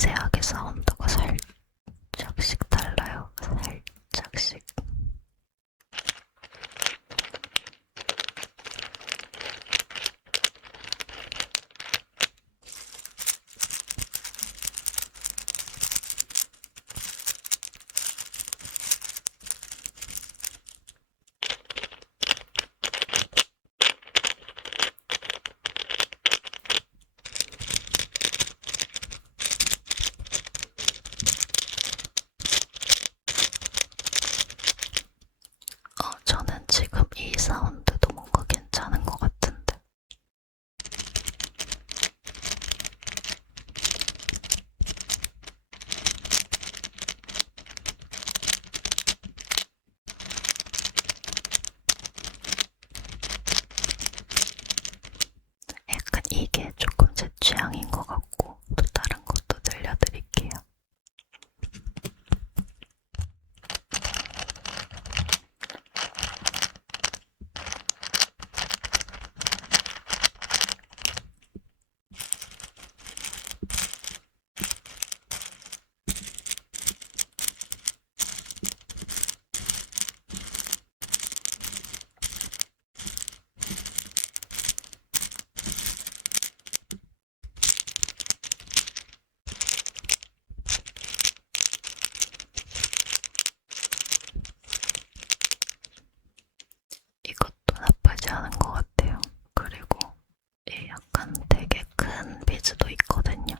미세하게 사운드가 살짝씩 달라요. 살짝씩. 저는 지금 이 사운드도 뭔가 괜찮은 것 같은데. 약간 이게 조금 제 취향인 것 같고, 또 다른 것도 들려드릴게요. 이것도 나쁘지 않은 것 같아요. 그리고 이 약간 되게 큰 비즈도 있거든요.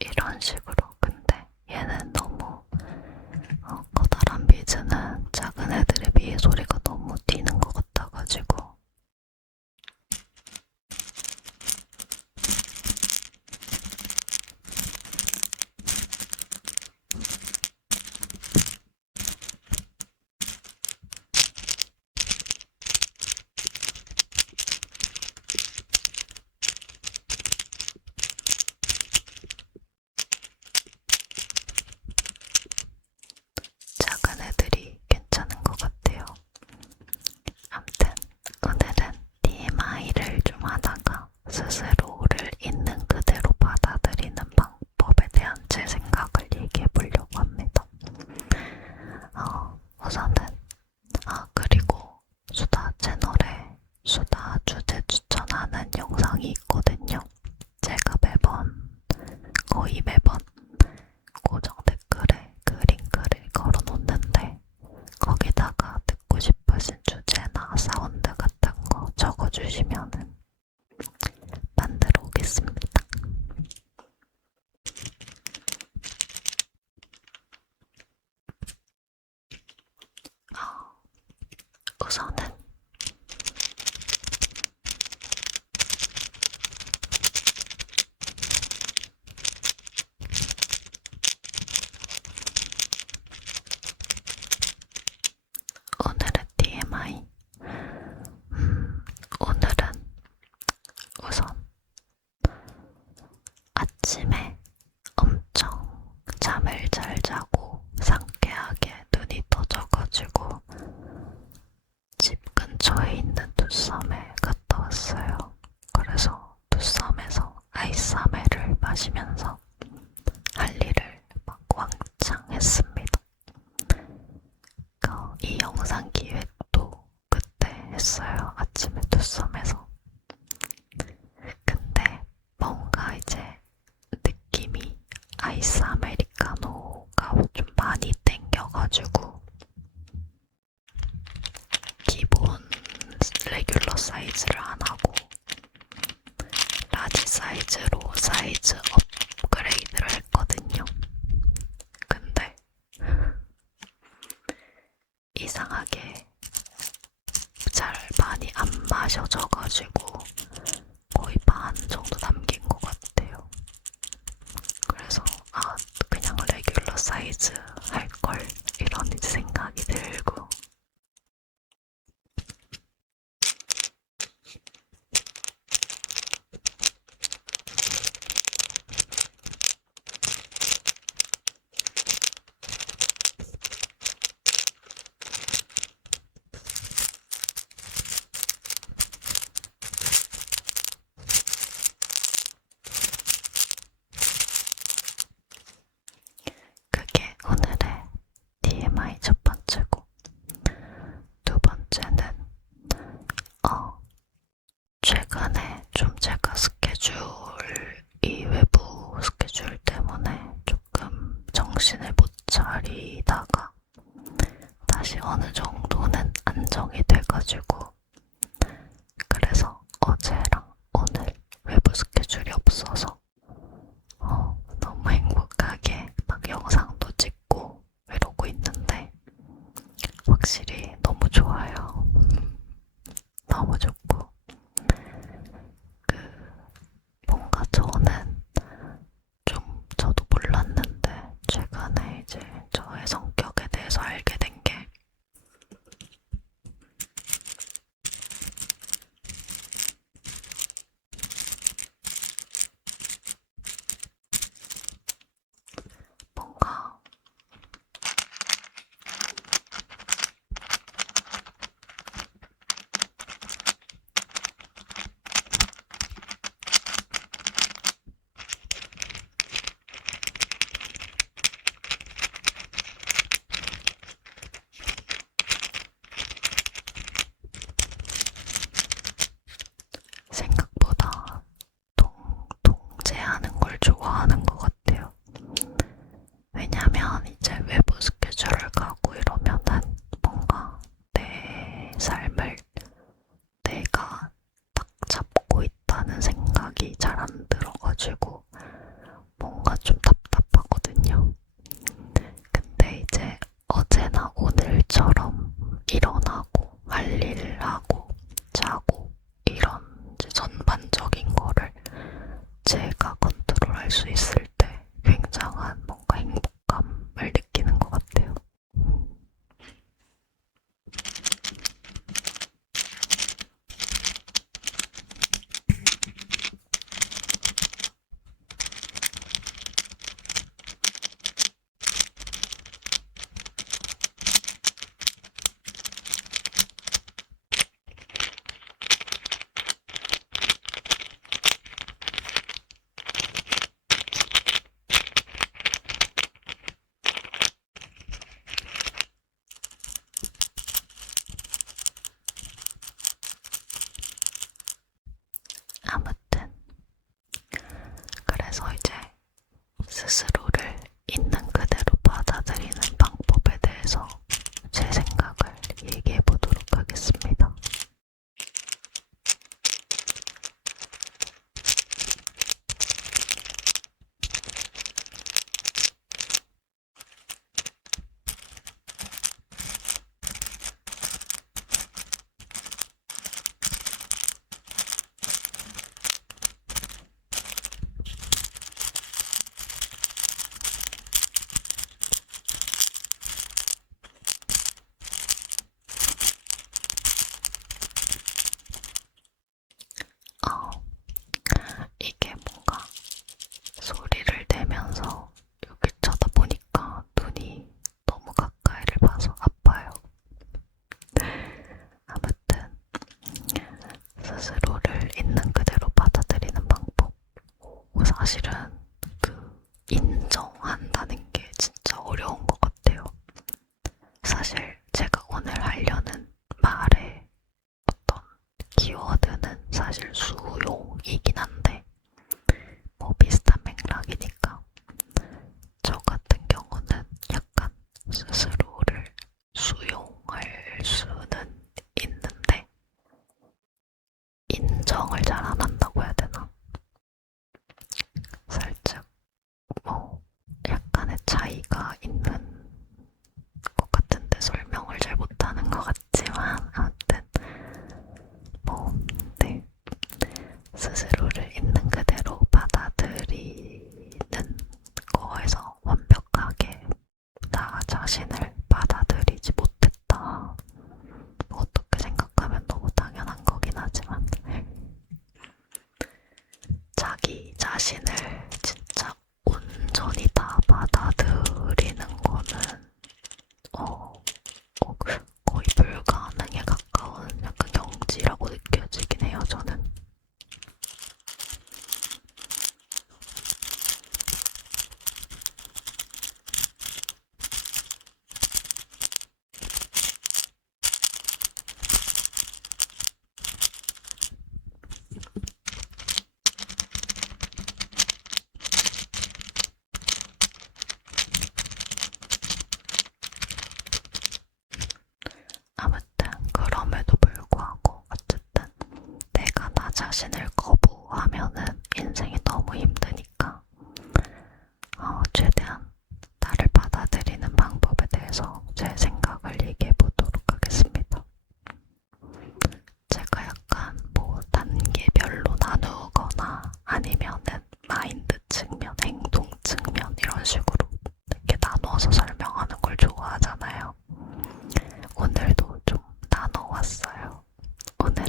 이런 식으로. 근데 얘는 너무 커다란 비즈는 작은 애들에 비해 소리가 너무 튀는 것 같아가지고 작은 애들이 괜찮은 것 같아요. 아무튼 오늘은 TMI를 좀 하다가 스스로를 있는 그대로 받아들이는 방법에 대한 제 생각을 얘기해 보려고 합니다. 우선은 그리고 수다 채널에 수다 주제 추천하는 영상이 있거든요. 제가 거의 매번 고정 댓글에 그 링크를 걸어놓는데 거기다가 듣고 싶으신 주제나 사운드 같은 거 적어주시면은 만들어 오겠습니다. 우선은 오늘의 TMI. 오늘은 우선 아침에 엄청 잠을 잘 자고 상쾌하게 눈이 떠져가지고 집 근처에 있는 투썸에 갔다 왔어요. 그래서 투썸에서 아이스아메를 마시면서 할 일을 막 왕창 했습니다. 이 영상 기획도 그때 했어요. 아침에 투썸에서. 근데 뭔가 이제 느낌이 아이스 아메리카노가 좀 많이 땡겨가지고 기본 레귤러 사이즈를 안 하고 라지 사이즈로 사이즈 업그레이드를 했거든요. 근데 이상하게 잘 많이 안 마셔져가지고 거의 반 정도 남긴 것 같아요. 그래서 그냥 시리즈 할걸 이런 생각이 들고. 그게 오늘의 TMI 첫 번째고, 두 번째는 최근에 좀 제가 이 외부 스케줄 때문에 조금 정신을 못 차리다가 다시 어느 정도는 안정이 돼가지고, 그래서 어제랑 오늘 외부 스케줄이 없어서 너무 행복하게 막 영상도 찍고 이러고 있는데 확실히 너무 좋아요. 너무 좋고, 뭔가 저는 좀 저도 몰랐는데 최근에 이제 저의 성격에 대해서 알게 된 게, 뭔가 자신을 받아들이지 못했다. 어떻게 생각하면 너무 당연한 거긴 하지만 자기 자신을 진짜 온전히 다 받아들이는 거는 거의 불가능에 가까운 약간 경지라고 느껴지긴 해요, 저는. 아무튼 그럼에도 불구하고 어쨌든 내가 나 자신을 거부하면은 인생이 너무 힘드니까 최대한 나를 받아들이는 방법에 대해서 제 생각을 얘기해 보도록 하겠습니다. 제가 약간 뭐 단계별로 나누거나 아니면은 마인드 측면, 행동 측면 이런 식으로 이렇게 나눠서 설명하는 걸 좋아하잖아요. 오늘도 좀 나눠왔어요. 오늘은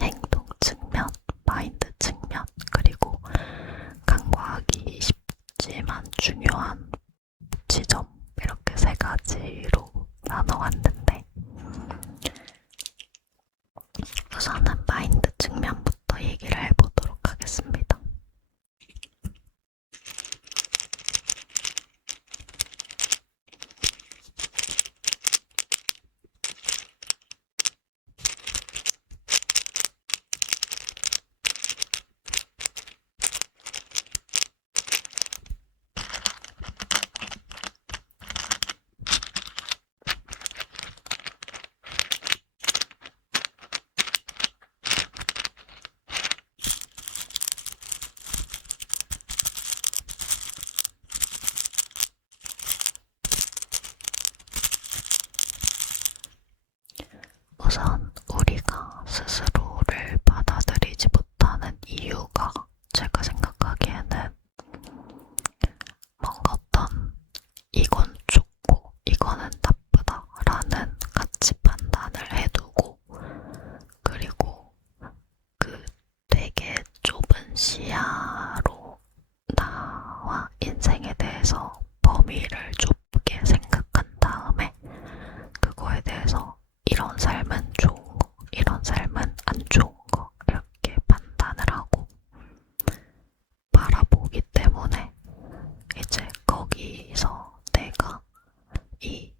행동 측면, 마인드 측면, 그리고 간과하기 쉽지만 중요한 지점 이렇게 세 가지로 나눠왔는데 우선은 마인드 측면부터 얘기를 해보도록 하겠습니다. 우선 우리가 스스로를 받아들이지 못하는 이유가 제가 생각하기에는 뭔가 어떤 이건 좋고 이거는 나쁘다라는 가치 판단을 해두고 그리고 그 되게 좁은 시야로 나와 인생에 대해서 범위를 좁게 생각한 다음에 그거에 대해서 이런 삶은 좋은 거, 이런 삶은 안 좋은 거 이렇게 판단을 하고 바라보기 때문에 이제 거기서 내가 이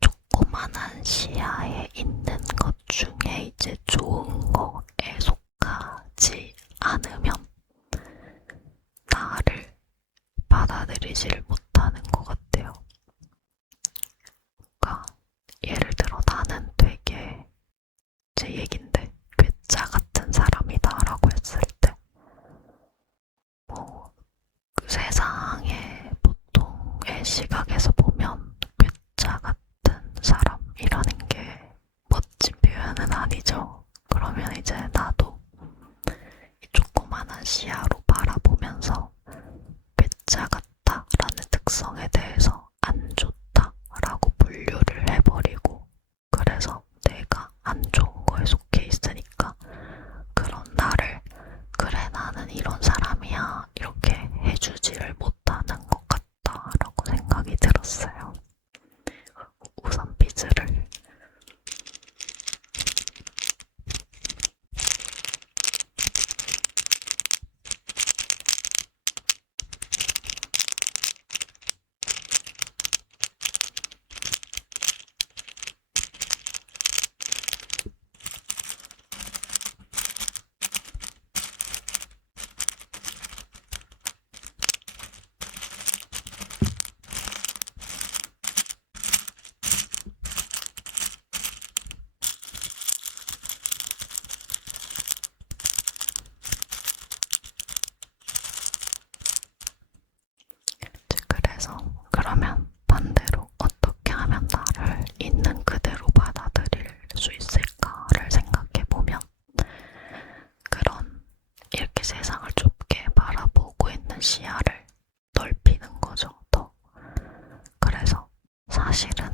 조그만한 시야에 있는 것 중에 이제 좋은 거에 속하지 않으면 나를 받아들이지를 못하는 것 같아요. 그러니까 예를 들어 나는 되게 제 얘긴데 괴짜 같은 사람이다라고 했을 때 뭐 그 세상의 보통의 시각에서 보면 괴짜 같은 사람이라는 게 멋진 표현은 아니죠. 그러면 이제 나도 이 조그만한 시야로 바라보면서 괴짜 같다라는 특성에 대해서 안 좋다라고 분류를 해버리고 그래서 내가 안 좋은 거에 속해 있으니까 그런 나를 그래 나는 이런 사람이야 이렇게 해주지를 못하는 것 같다라고 생각이 들었어요. 우선 삐즈를 그래서 그러면 반대로 어떻게 하면 나를 있는 그대로 받아들일 수 있을까를 생각해보면 그런 이렇게 세상을 좁게 바라보고 있는 시야를 넓히는 거죠, 더. 그래서 사실은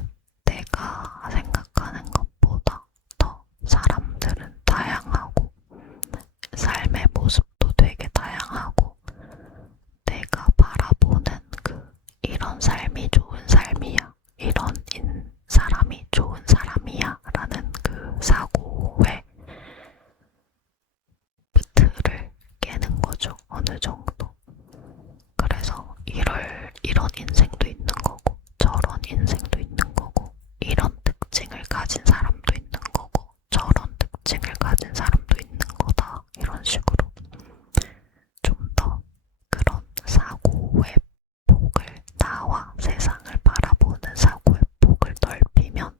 인생도 있는 거고, 저런 인생도 있는 거고, 이런 특징을 가진 사람도 있는 거고, 저런 특징을 가진 사람도 있는 거다. 이런 식으로 좀 더 그런 사고의 폭을, 나와 세상을 바라보는 사고의 폭을 넓히면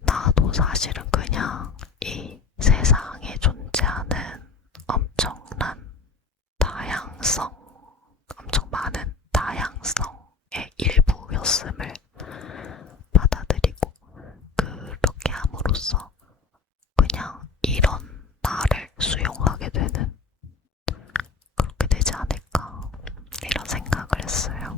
나도 사실은 그냥 이 세상에 존재하는 엄청난 다양성, 엄청 많은 다양성의 일부였음을 받아들이고, 그렇게 함으로써 그냥 이런 나를 수용하게 되는, 그렇게 되지 않을까, 이런 생각을 했어요.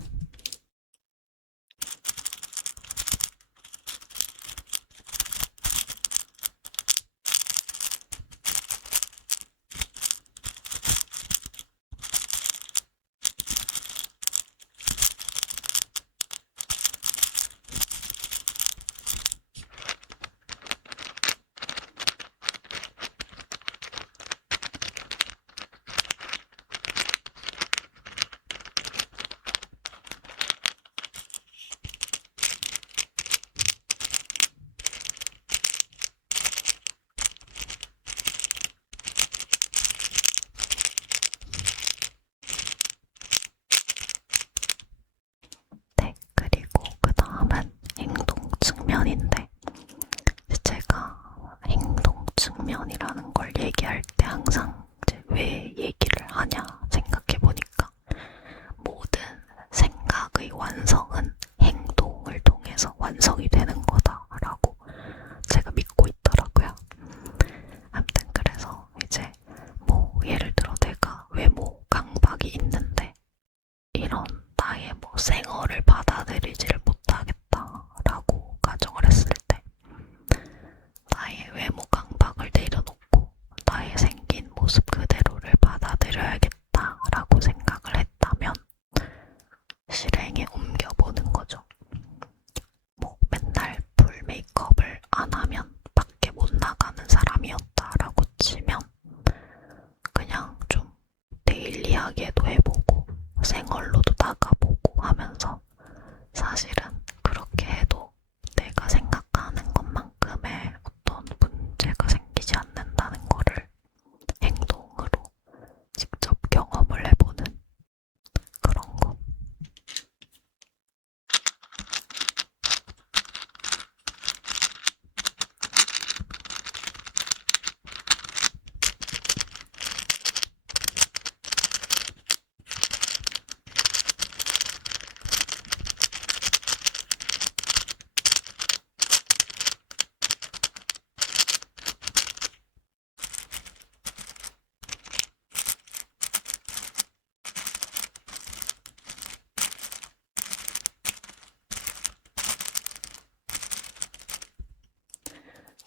네, 그리고 그 다음은 행동 측면인데, 제가 행동 측면이라는 걸 얘기할 때 항상 이제 왜 얘기를 하냐 생각해보니까, 모든 생각의 완성은 행동을 통해서 완성이 되는 거다라고 제가 믿고 있더라고요. 아무튼 그래서 이제 뭐 예를 들어 내가 외모 강박이 있는데 이런 나의 뭐 생얼을 받아들이지를 못하겠다라고 가정을 했을 때, 나의 외모 강박을 내려놓고 나의 생긴 모습 그대로를 받아들여야겠다라고 생각을 했다면 실행에 옮겨보는 거죠. 뭐 맨날 풀 메이크업을 안 하면 밖에 못 나가는 사람이었다라고 치면 그냥 좀 데일리하게도 해보고 생얼로도 나가보고 하면서, 사실은 그렇게 해도 내가 생각하는 것만큼의 어떤 문제가 생기지 않는다는 거를 행동으로 직접 경험을 해보는 그런 거.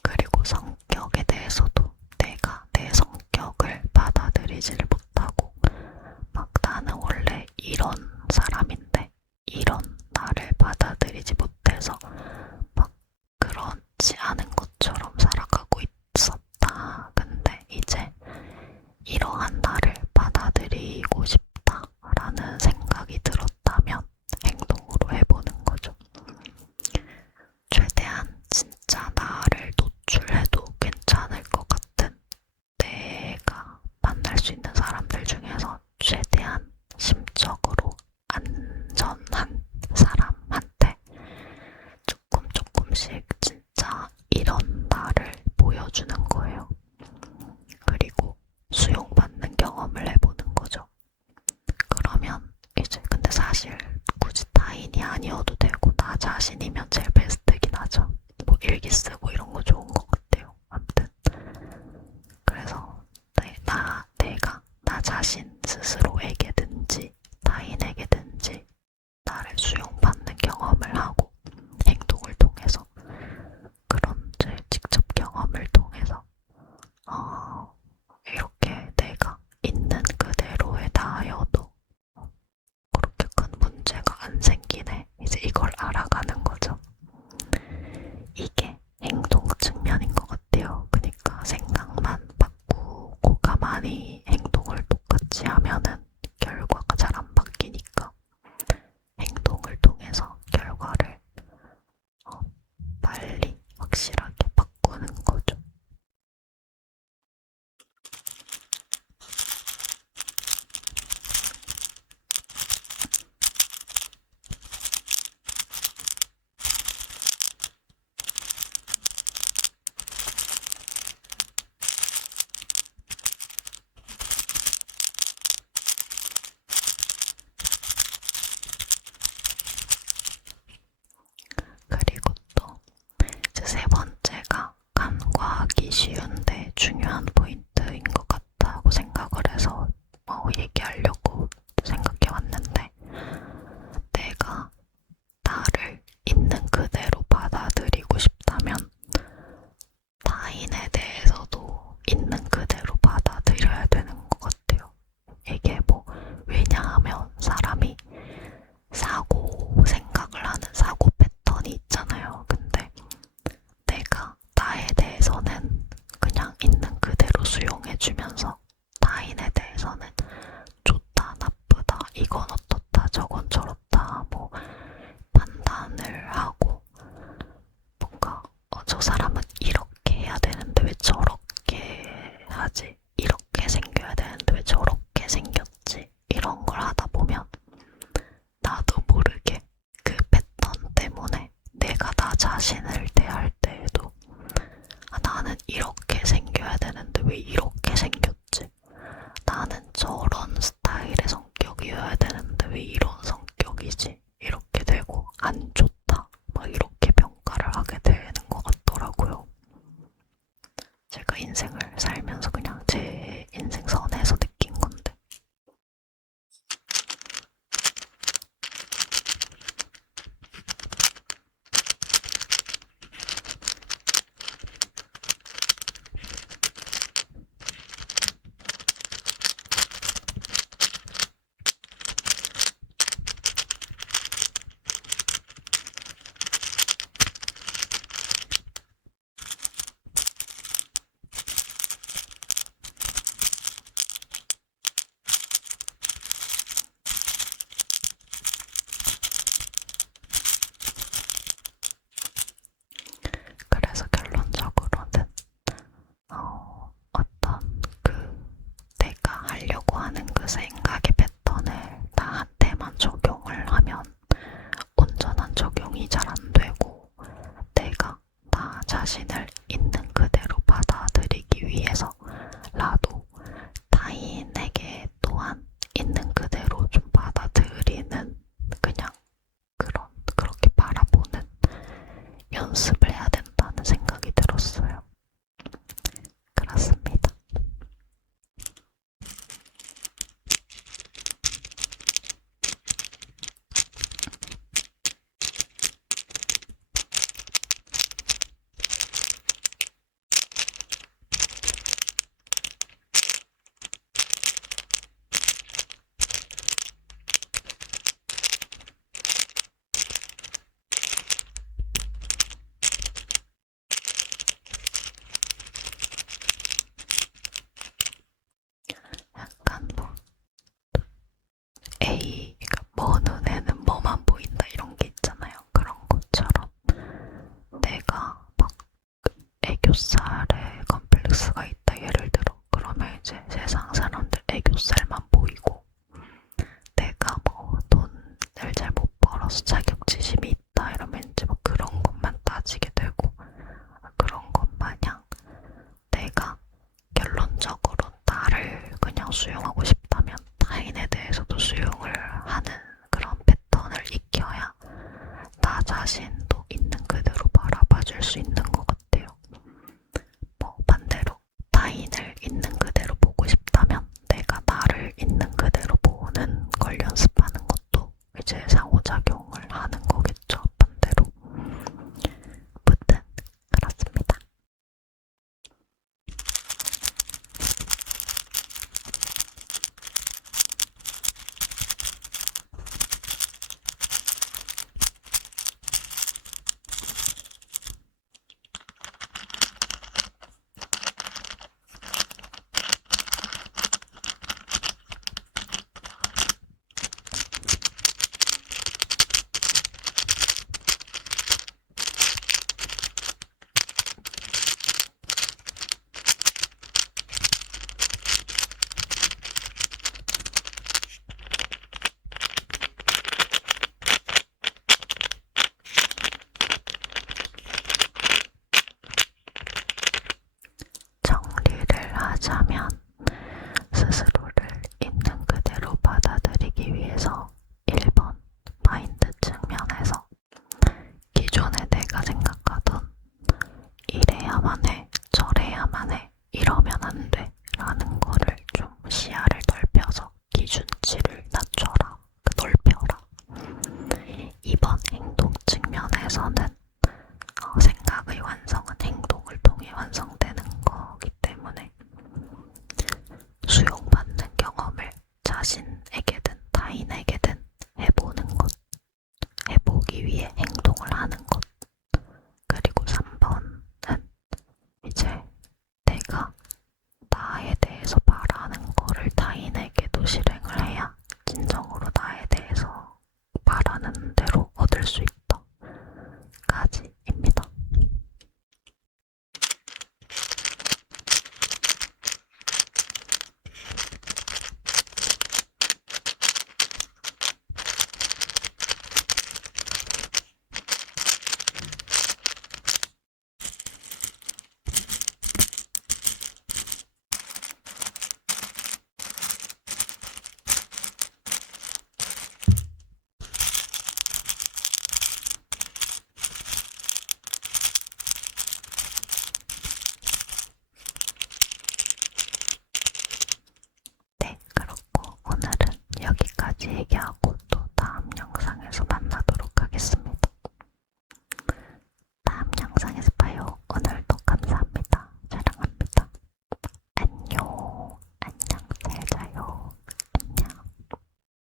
그리고 성격에 대해서도 내가 내 성격을 받아들이지를 못하고, 막 나는 원래 이런 사람인데 이런 나를 받아들이지 못해서 막 그렇지 않은 것처럼 살아가고 있었다. 근데 이제 이러한 나를 받아들이고 싶다라는 생각이 들었다면 행동으로 해보는 거죠. 최대한 진짜 나를 노출해도 괜찮을 것 같은, 내가 만날 수 있는 사람들 중에서 최대한 심적으로 안전한 사람한테 조금씩 진짜 이런 나를 보여주는 거예요. 그리고 수용받는 경험을 해보는 거죠. 그러면 이제 근데 사실 굳이 타인이 아니어도 되고 나 자신이면 제일 베스트긴 하죠. 뭐 일기 쓰고 이런 거 좋은 것 같아요. 아무튼 그래서 내가 나 자신 스스로에게든지 타인에게든지 나를 수용받는 경험을 하고 행동을 통해서, 그런 제 직접 경험을 통해서 이렇게 내가 있는 그대로의 나여도 그렇게 큰 문제가 안 생기네, 이제 대해서 자격지심이 있다 이러면 이제 뭐 그런 것만 따지게 되고, 그런 것 마냥 내가 결론적으로 나를 그냥 수용하고 싶다면 타인에 대해서도 수용을 하는 그런 패턴을 익혀야 나 자신도 있는 그대로 바라봐 줄 수 있는 것 같아요. 뭐 반대로 타인을 있는 그대로 보고 싶다면 내가 나를 있는 그대로 보는 걸 연습하는 것도 이제 상호작용을 하는